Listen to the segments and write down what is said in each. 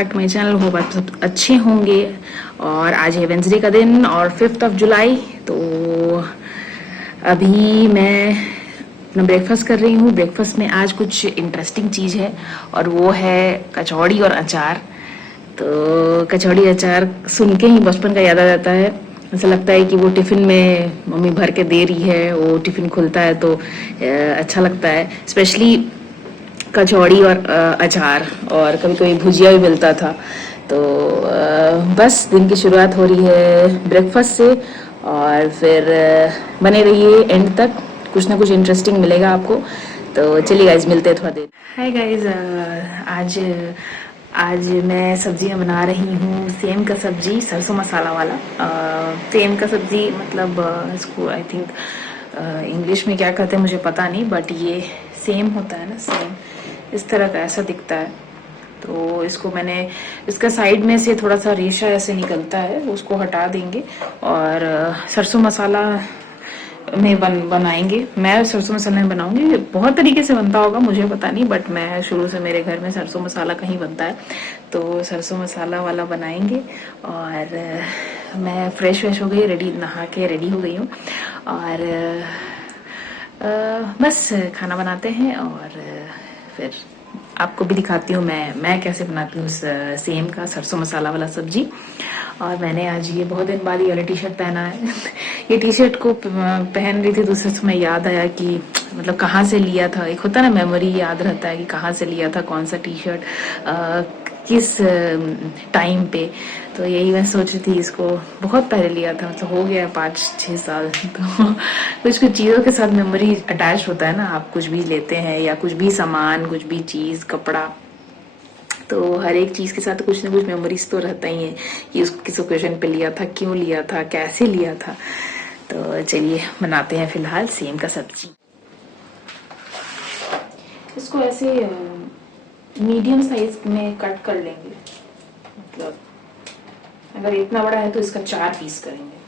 Back to my channel. Hope आप सब अच्छे होंगे। और आज है वेंसडे का दिन और 5 जुलाई। तो अभी मैं अपना ब्रेकफास्ट कर रही हूँ। ब्रेकफास्ट में आज कुछ इंटरेस्टिंग चीज़ है और वो है कचौड़ी और अचार। तो कचौड़ी अचार सुन के ही बचपन का याद आ जाता है। ऐसा लगता है कि वो टिफ़िन में मम्मी भर के दे रही है, वो टिफ़िन खुलता है तो अच्छा लगता है। स्पेशली कचौड़ी और अचार, और कभी कभी भुजिया भी मिलता था। तो बस दिन की शुरुआत हो रही है ब्रेकफास्ट से, और फिर बने रहिए एंड तक, कुछ ना कुछ इंटरेस्टिंग मिलेगा आपको। तो चलिए गाइज, मिलते हैं थोड़ा देर। हाय गाइज, आज आज मैं सब्जियां बना रही हूँ। सेम का सब्जी, सरसों मसाला वाला। सेम का सब्जी मतलब इसको आई थिंक इंग्लिश में क्या कहते हैं मुझे पता नहीं, बट ये सेम होता है ना, सेम इस तरह का ऐसा दिखता है। तो इसको मैंने, इसका साइड में से थोड़ा सा रेशा ऐसे निकलता है, उसको हटा देंगे और सरसों मसाला में बनाएंगे। मैं सरसों मसाला में बनाऊंगी। बहुत तरीके से बनता होगा, मुझे पता नहीं, बट मैं शुरू से मेरे घर में सरसों मसाला का ही बनता है, तो सरसों मसाला वाला बनाएंगे। और मैं फ्रेश हो गई, रेडी, नहा के रेडी हो गई हूँ। और बस खाना बनाते हैं और फिर आपको भी दिखाती हूँ मैं कैसे बनाती हूँ सेम का सरसों मसाला वाला सब्जी। और मैंने आज ये बहुत दिन बाद ये वाला टी शर्ट पहना है। ये टी शर्ट को पहन रही थी दूसरे समय याद आया कि मतलब कहाँ से लिया था। एक होता है ना, मेमोरी याद रहता है कि कहाँ से लिया था, कौन सा टी शर्ट किस टाइम पे। तो यही मैं सोच रही थी, इसको बहुत पहले लिया था, मतलब हो गया 5-6 साल। तो कुछ कुछ चीज़ों के साथ मेमोरी अटैच होता है ना। आप कुछ भी लेते हैं या कुछ भी सामान, कुछ भी चीज़, कपड़ा, तो हर एक चीज़ के साथ कुछ ना कुछ मेमोरीज तो रहता ही है कि उसको किस ओकेजन पे लिया था, क्यों लिया था, कैसे लिया था। तो चलिए बनाते हैं फिलहाल सेम का सब्जी। इसको ऐसे मीडियम साइज में कट कर लेंगे। मतलब अगर इतना बड़ा है तो इसका 4 पीस करेंगे।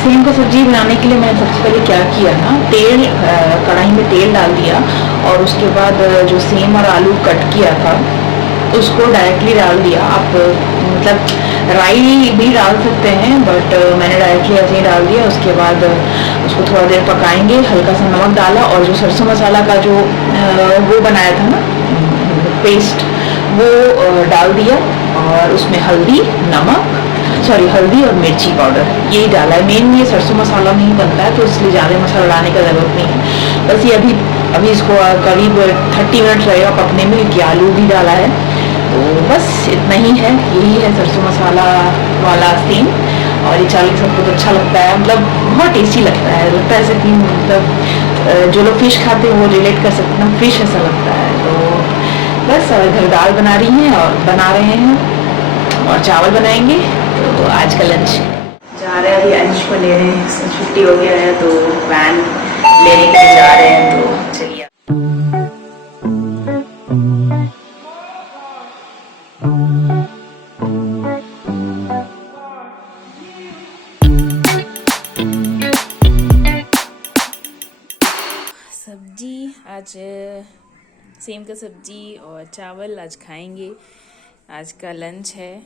सेम का सब्जी बनाने के लिए मैंने सबसे पहले क्या किया ना, तेल, कढ़ाई में तेल डाल दिया और उसके बाद जो सेम और आलू कट किया था उसको डायरेक्टली डाल दिया। आप मतलब राई भी डाल सकते हैं, बट मैंने डायरेक्टली ऐसे ही डाल दिया। उसके बाद उसको थोड़ा देर पकाएंगे, हल्का सा नमक डाला और जो सरसों मसाला का जो वो बनाया था ना पेस्ट, वो डाल दिया। और उसमें हल्दी, नमक, सॉरी हल्दी और मिर्ची पाउडर यही डाला है। मेन ये सरसों मसाला में ही बनता है, तो इसलिए ज़्यादा मसाला डालने का ज़रूरत नहीं है। बस ये अभी इसको करीब 30 मिनट लगेगा पकने में, क्योंकि आलू भी डाला है। तो बस इतना ही है, यही है सरसों मसाला वाला सीन। और ये चावल सबको तो अच्छा लगता है, मतलब बहुत टेस्टी लगता है ऐसे कि मतलब जो लोग फिश खाते हैं वो रिलेट कर सकते हैं, फिश ऐसा लगता है। तो बस घर दाल बना रही हैं और बना रहे हैं और चावल बनाएंगे। तो आज का लंच जा रहे हैं, अभी अंश को ले रहे हैं, छुट्टी हो गया है तो वैन लेने के लिए जा रहे हैं। तो चलिए सब्जी आज सेम का सब्जी और चावल आज खाएंगे। आज का लंच है,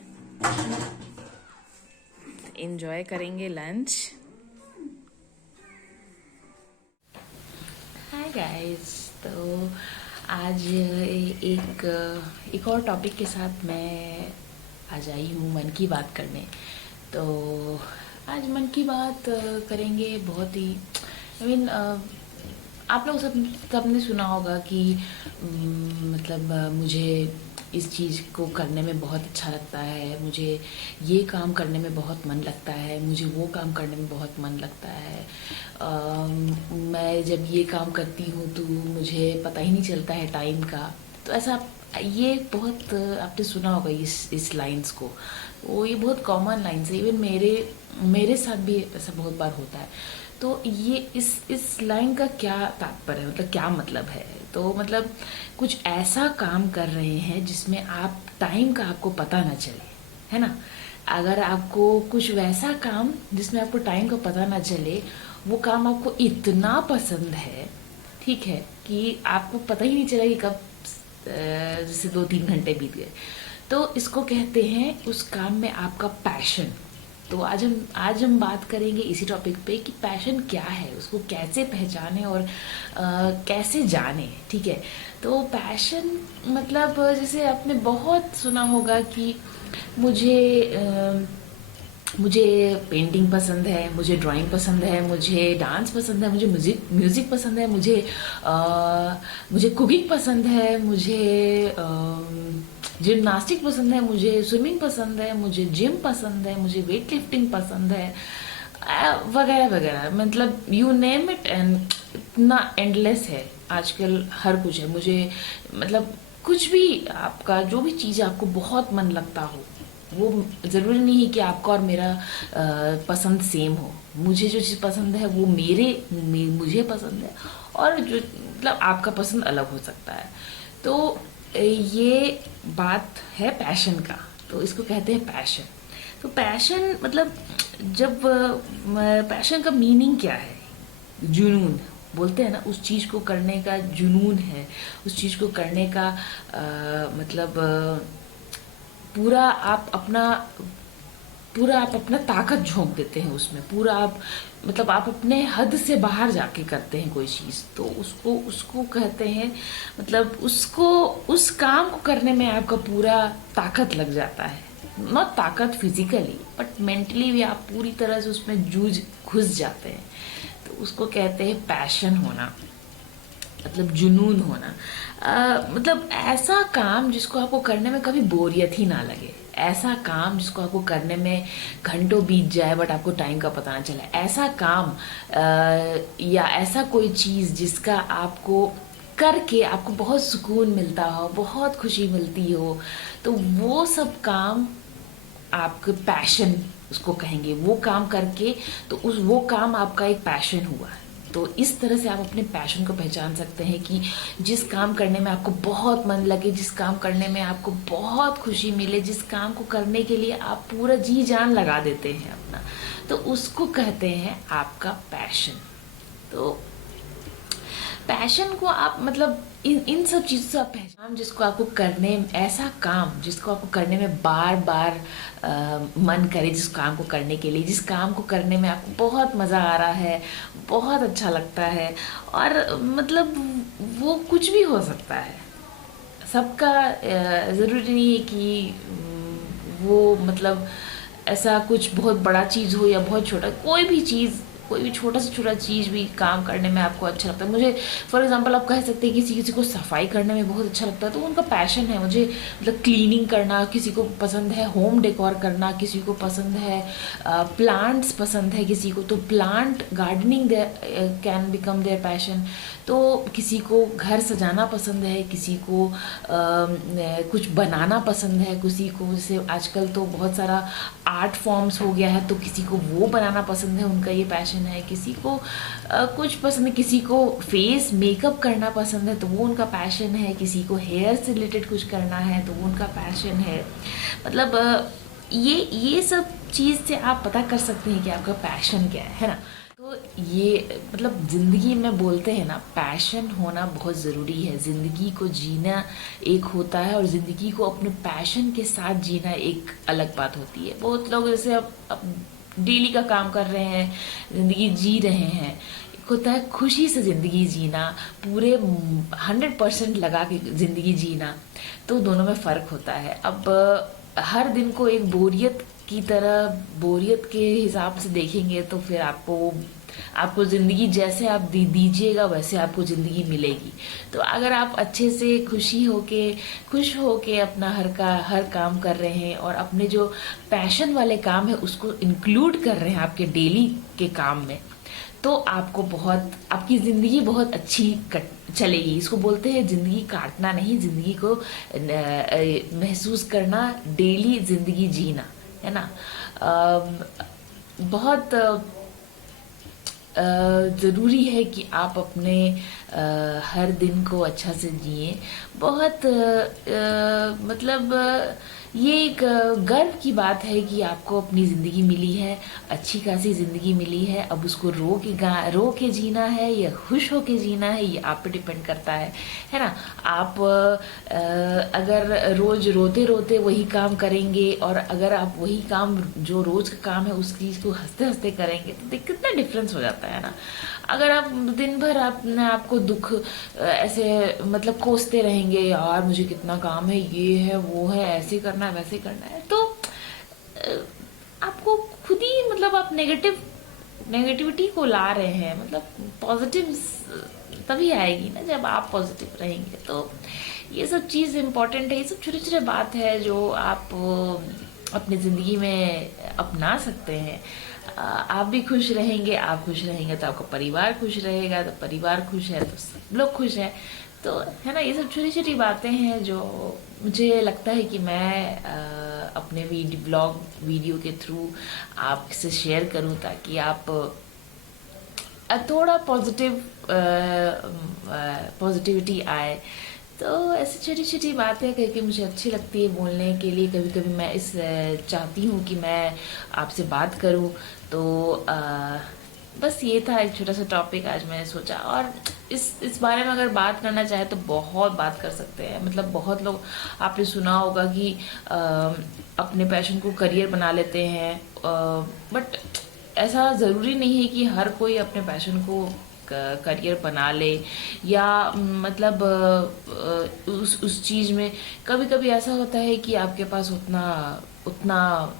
एंजॉय करेंगे लंच। हाय गाइस, तो आज एक और टॉपिक के साथ मैं आज आई हूँ मन की बात करने। तो आज मन की बात करेंगे बहुत ही आप लोग सबने सुना होगा कि मतलब मुझे इस चीज़ को करने में बहुत अच्छा लगता है, मुझे ये काम करने में बहुत मन लगता है, मुझे वो काम करने में बहुत मन लगता है। मैं जब ये काम करती हूँ तो मुझे पता ही नहीं चलता है टाइम का। तो ऐसा ये बहुत आपने सुना होगा इस लाइंस को। वो ये बहुत कॉमन लाइन्स है, इवन मेरे साथ भी ऐसा बहुत बार होता है। तो ये इस लाइन का क्या तात्पर्य है, मतलब क्या मतलब है? तो मतलब कुछ ऐसा काम कर रहे हैं जिसमें आप टाइम का आपको पता ना चले, है ना। अगर आपको कुछ वैसा काम जिसमें आपको टाइम का पता ना चले, वो काम आपको इतना पसंद है, ठीक है, कि आपको पता ही नहीं चला कि कब जैसे 2-3 घंटे बीत गए। तो इसको कहते हैं उस काम में आपका पैशन। तो आज हम बात करेंगे इसी टॉपिक पे कि पैशन क्या है, उसको कैसे पहचाने और कैसे जाने, ठीक है। तो पैशन मतलब जैसे आपने बहुत सुना होगा कि मुझे पेंटिंग पसंद है, मुझे ड्राइंग पसंद है, मुझे डांस पसंद है, मुझे म्यूज़िक पसंद है, मुझे कुकिंग पसंद है, मुझे जिम्नास्टिक पसंद है, मुझे स्विमिंग पसंद है, मुझे जिम पसंद है, मुझे वेट लिफ्टिंग पसंद है, वगैरह वगैरह। मतलब यू नेम इट, एंड इतना एंडलेस है आजकल, हर कुछ है। मुझे मतलब कुछ भी, आपका जो भी चीज़ आपको बहुत मन लगता हो, वो ज़रूरी नहीं है कि आपका और मेरा पसंद सेम हो। मुझे जो चीज़ पसंद है वो मुझे पसंद है, और जो मतलब आपका पसंद अलग हो सकता है। तो ये बात है पैशन का, तो इसको कहते हैं पैशन। तो पैशन मतलब जब पैशन का मीनिंग क्या है? जुनून बोलते हैं ना, उस चीज़ को करने का जुनून है, उस चीज़ को करने का मतलब पूरा आप अपना ताकत झोंक देते हैं उसमें। पूरा आप मतलब आप अपने हद से बाहर जाके करते हैं कोई चीज़, तो उसको कहते हैं, मतलब उस काम को करने में आपका पूरा ताकत लग जाता है। नॉट ताकत फिजिकली, बट मेंटली भी आप पूरी तरह से उसमें घुस जाते हैं। तो उसको कहते हैं पैशन होना, मतलब जुनून होना। मतलब ऐसा काम जिसको आपको करने में कभी बोरियत ही ना लगे, ऐसा काम जिसको आपको करने में घंटों बीत जाए बट आपको टाइम का पता ना चले, ऐसा काम या ऐसा कोई चीज़ जिसका आपको करके आपको बहुत सुकून मिलता हो, बहुत खुशी मिलती हो, तो वो सब काम आपके पैशन उसको कहेंगे। वो काम करके तो वो काम आपका एक पैशन हुआ। तो इस तरह से आप अपने पैशन को पहचान सकते हैं कि जिस काम करने में आपको बहुत मन लगे, जिस काम करने में आपको बहुत खुशी मिले, जिस काम को करने के लिए आप पूरा जी जान लगा देते हैं अपना, तो उसको कहते हैं आपका पैशन। तो पैशन को आप मतलब इन सब चीज़ों से आप पहचान, जिसको आपको करने, ऐसा काम जिसको आपको करने में बार बार मन करे, जिस काम को करने के लिए, जिस काम को करने में आपको बहुत मज़ा आ रहा है, बहुत अच्छा लगता है, और मतलब वो कुछ भी हो सकता है। सबका ज़रूरी नहीं है कि वो मतलब ऐसा कुछ बहुत बड़ा चीज़ हो या बहुत छोटा, कोई भी छोटा से छोटा चीज़ भी काम करने में आपको अच्छा लगता है। मुझे फॉर एग्जांपल आप कह सकते हैं किसी को सफाई करने में बहुत अच्छा लगता है, तो उनका पैशन है। मुझे मतलब क्लीनिंग करना, किसी को पसंद है होम डेकोर करना, किसी को पसंद है प्लांट्स पसंद है, किसी को तो plant gardening can become their passion. तो किसी को घर सजाना पसंद है, किसी को कुछ बनाना पसंद है, किसी को जैसे आजकल तो बहुत सारा आर्ट फॉर्म्स हो गया है, तो किसी को वो बनाना पसंद है, उनका ये पैशन पैशन है, किसी को कुछ पसंद है, किसी को फेस मेकअप करना पसंद है तो वो उनका पैशन है, किसी को हेयर से रिलेटेड कुछ करना है तो वो उनका पैशन है। मतलब ये सब चीज़ से आप पता कर सकते हैं कि आपका पैशन क्या है ना। तो ये मतलब ज़िंदगी में बोलते हैं ना, पैशन होना बहुत ज़रूरी है। ज़िंदगी को जीना एक होता है और ज़िंदगी को अपने पैशन के साथ जीना एक अलग बात होती है। बहुत लोग जैसे अब डेली का काम कर रहे हैं, ज़िंदगी जी रहे हैं, एक होता है खुशी से ज़िंदगी जीना, पूरे 100% लगा के ज़िंदगी जीना, तो दोनों में फ़र्क होता है। अब हर दिन को एक बोरियत की तरह, बोरियत के हिसाब से देखेंगे तो फिर आपको ज़िंदगी जैसे आप दीजिएगा वैसे आपको ज़िंदगी मिलेगी। तो अगर आप अच्छे से खुश होके अपना हर काम कर रहे हैं और अपने जो पैशन वाले काम है उसको इंक्लूड कर रहे हैं आपके डेली के काम में, तो आपकी ज़िंदगी बहुत अच्छी चलेगी। इसको बोलते हैं ज़िंदगी काटना नहीं, ज़िंदगी को महसूस करना, डेली ज़िंदगी जीना, है ना। बहुत ज़रूरी है कि आप अपने हर दिन को अच्छा से जिए। बहुत मतलब ये एक गर्व की बात है कि आपको अपनी ज़िंदगी मिली है, अच्छी खासी ज़िंदगी मिली है। अब उसको रो के जीना है या खुश हो के जीना है, ये आप पे डिपेंड करता है ना। आप अगर रोज़ रोते रोते वही काम करेंगे और अगर आप वही काम जो रोज़ का काम है उस चीज़ को हंसते हंसते करेंगे तो कितना डिफरेंस हो जाता है ना। अगर आप दिन भर अपने आपको दुख ऐसे मतलब कोसते रहेंगे, यार मुझे कितना काम है, ये है वो है, ऐसे करना है वैसे करना है, तो आपको खुद ही मतलब आप नेगेटिविटी को ला रहे हैं। मतलब पॉजिटिव तभी आएगी ना जब आप पॉजिटिव रहेंगे। तो ये सब चीज़ इम्पोर्टेंट है, ये सब छोटे छोटे बात है जो आप अपनी ज़िंदगी में अपना सकते हैं। आप भी खुश रहेंगे, आप खुश रहेंगे तो आपका परिवार खुश रहेगा, तो परिवार खुश है तो सब लोग खुश हैं। तो है ना, ये सब छोटी छोटी बातें हैं जो मुझे लगता है कि मैं अपने ब्लॉग वीडियो के थ्रू आपसे शेयर करूं, ताकि आप थोड़ा पॉजिटिविटी आए। तो ऐसी छोटी छोटी बातें करके मुझे अच्छी लगती है बोलने के लिए। कभी कभी मैं चाहती हूँ कि मैं आपसे बात करूँ। तो बस ये था एक छोटा सा टॉपिक आज मैंने सोचा। और इस बारे में अगर बात करना चाहे तो बहुत बात कर सकते हैं। मतलब बहुत लोग, आपने सुना होगा कि अपने पैशन को करियर बना लेते हैं, बट ऐसा ज़रूरी नहीं है कि हर कोई अपने पैशन को करियर बना ले, या मतलब उस चीज़ में कभी कभी ऐसा होता है कि आपके पास उतना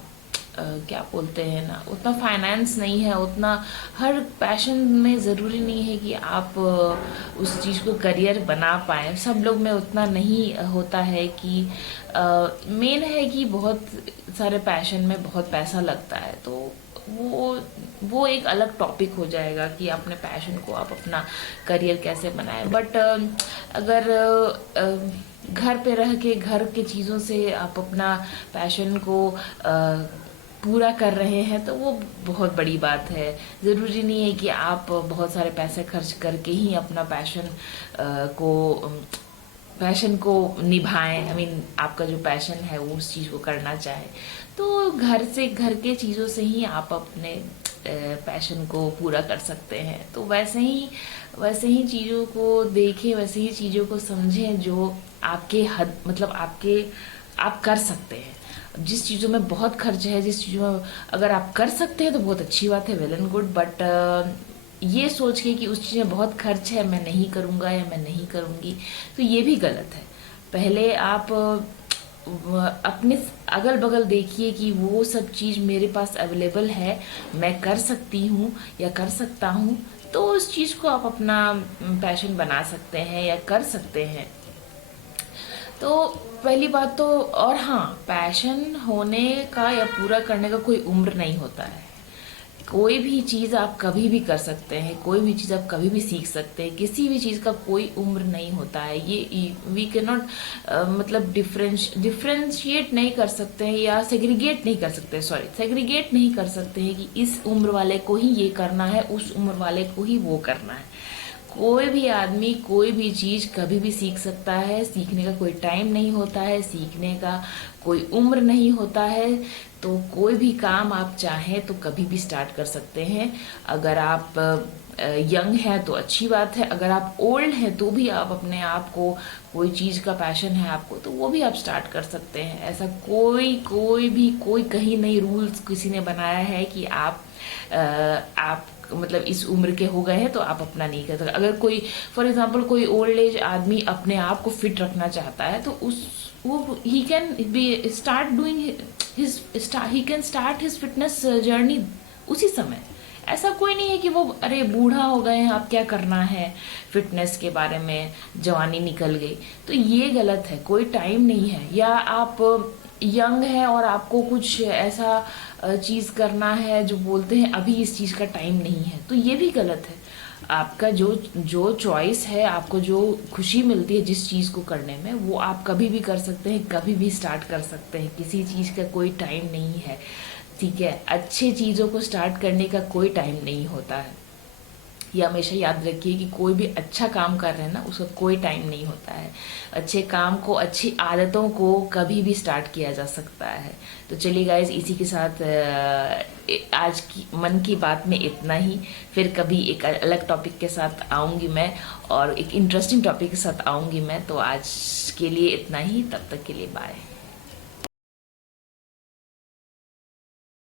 क्या बोलते हैं ना, उतना फाइनेंस नहीं है, उतना हर पैशन में ज़रूरी नहीं है कि आप उस चीज़ को करियर बना पाएँ। सब लोग में उतना नहीं होता है कि मेन है कि बहुत सारे पैशन में बहुत पैसा लगता है। तो वो एक अलग टॉपिक हो जाएगा कि अपने पैशन को आप अपना करियर कैसे बनाएं। बट अगर घर पे रह के घर के चीज़ों से आप अपना पैशन को पूरा कर रहे हैं तो वो बहुत बड़ी बात है। ज़रूरी नहीं है कि आप बहुत सारे पैसे खर्च करके ही अपना पैशन को निभाएं। आपका जो पैशन है वो उस चीज़ को करना चाहे तो घर के चीज़ों से ही आप अपने पैशन को पूरा कर सकते हैं। तो वैसे ही चीज़ों को देखें, वैसे ही चीज़ों को समझें जो आपके मतलब आप कर सकते हैं। जिस चीज़ों में बहुत खर्च है, जिस चीज़ों में अगर आप कर सकते हैं तो बहुत अच्छी बात है, वेल एंड गुड। बट ये सोच के कि उस चीज़ में बहुत खर्च है, मैं नहीं करूँगा या मैं नहीं करूँगी, तो ये भी गलत है। पहले आप अपने अगल बगल देखिए कि वो सब चीज़ मेरे पास अवेलेबल है, मैं कर सकती हूँ या कर सकता हूँ, तो उस चीज़ को आप अपना पैशन बना सकते हैं या कर सकते हैं। तो पहली बात तो, और हाँ, पैशन होने का या पूरा करने का कोई उम्र नहीं होता है। कोई भी चीज़ आप कभी भी कर सकते हैं, कोई भी चीज़ आप कभी भी सीख सकते हैं, किसी भी चीज़ का कोई उम्र नहीं होता है। ये वी कैन नॉट मतलब डिफ्रेंशिएट नहीं कर सकते हैं या सेग्रीगेट नहीं कर सकते, सॉरी सेग्रीगेट नहीं कर सकते हैं कि इस उम्र वाले को ही ये करना है, उस उम्र वाले को ही वो करना है। कोई भी आदमी कोई भी चीज़ कभी भी सीख सकता है, सीखने का कोई टाइम नहीं होता है, सीखने का कोई उम्र नहीं होता है। तो कोई भी काम आप चाहें तो कभी भी स्टार्ट कर सकते हैं। अगर आप यंग हैं तो अच्छी बात है, अगर आप ओल्ड हैं तो भी आप अपने आप को, कोई चीज़ का पैशन है आपको तो वो भी आप स्टार्ट कर सकते हैं। ऐसा कोई कहीं नहीं रूल्स किसी ने बनाया है कि आप मतलब इस उम्र के हो गए हैं तो आप अपना नहीं कर सकते। अगर कोई फॉर एग्जांपल कोई ओल्ड एज आदमी अपने आप को फिट रखना चाहता है तो he can be start doing he can start his fitness journey उसी समय। ऐसा कोई नहीं है कि वो अरे बूढ़ा हो गए हैं आप क्या करना है फिटनेस के बारे में, जवानी निकल गई, तो ये गलत है। कोई टाइम नहीं है, या आप यंग है और आपको कुछ ऐसा चीज़ करना है जो बोलते हैं अभी इस चीज़ का टाइम नहीं है, तो ये भी गलत है। आपका जो चॉइस है, आपको जो खुशी मिलती है जिस चीज़ को करने में, वो आप कभी भी कर सकते हैं, कभी भी स्टार्ट कर सकते हैं। किसी चीज़ का कोई टाइम नहीं है, ठीक है। अच्छे चीज़ों को स्टार्ट करने का कोई टाइम नहीं होता है। ये हमेशा याद रखिए कि कोई भी अच्छा काम कर रहे हैं ना, उसका कोई टाइम नहीं होता है। अच्छे काम को, अच्छी आदतों को कभी भी स्टार्ट किया जा सकता है। तो चलिए गाइज, इसी के साथ आज की मन की बात में इतना ही। फिर कभी एक अलग टॉपिक के साथ आऊँगी मैं, और एक इंटरेस्टिंग टॉपिक के साथ आऊँगी मैं। तो आज के लिए इतना ही, तब तक के लिए बाय।